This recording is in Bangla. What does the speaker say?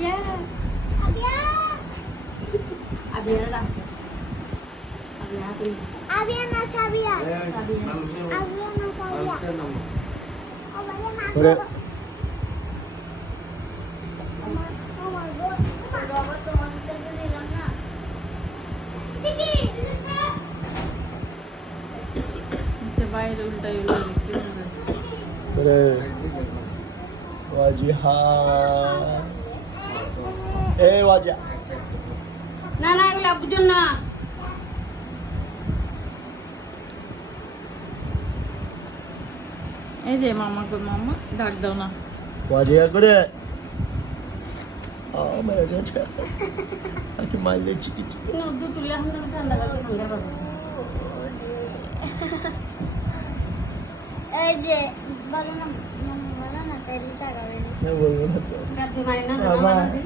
আবিয়া আবিয়া আবিয়া না আবিয়া তুমি আবিয়া না সাবিয়া আবিয়া না সাবিয়া ওরে মা ওরে আমার বাবা তোমার কাছে দিলাম না টিকি আচ্ছা বাইরে উল্টাই উল্টাই দেখতে হবে ওরে ওয়াজিহা এ ওয়াজিহা না না এগুলো বুঝুন না এই যে মামা কর মামা ডাক দাও না ওয়াজিহা করে মেরে গেছে আর কি মারলে চিকি চিকি নদু তুলে এখন তো ঠান্ডা কালকে ঠান্ডা পাবো এই যে বলো না বলো না তেল টাকা না বলবো না তো গাড়ি মারি না বাবা। মারবি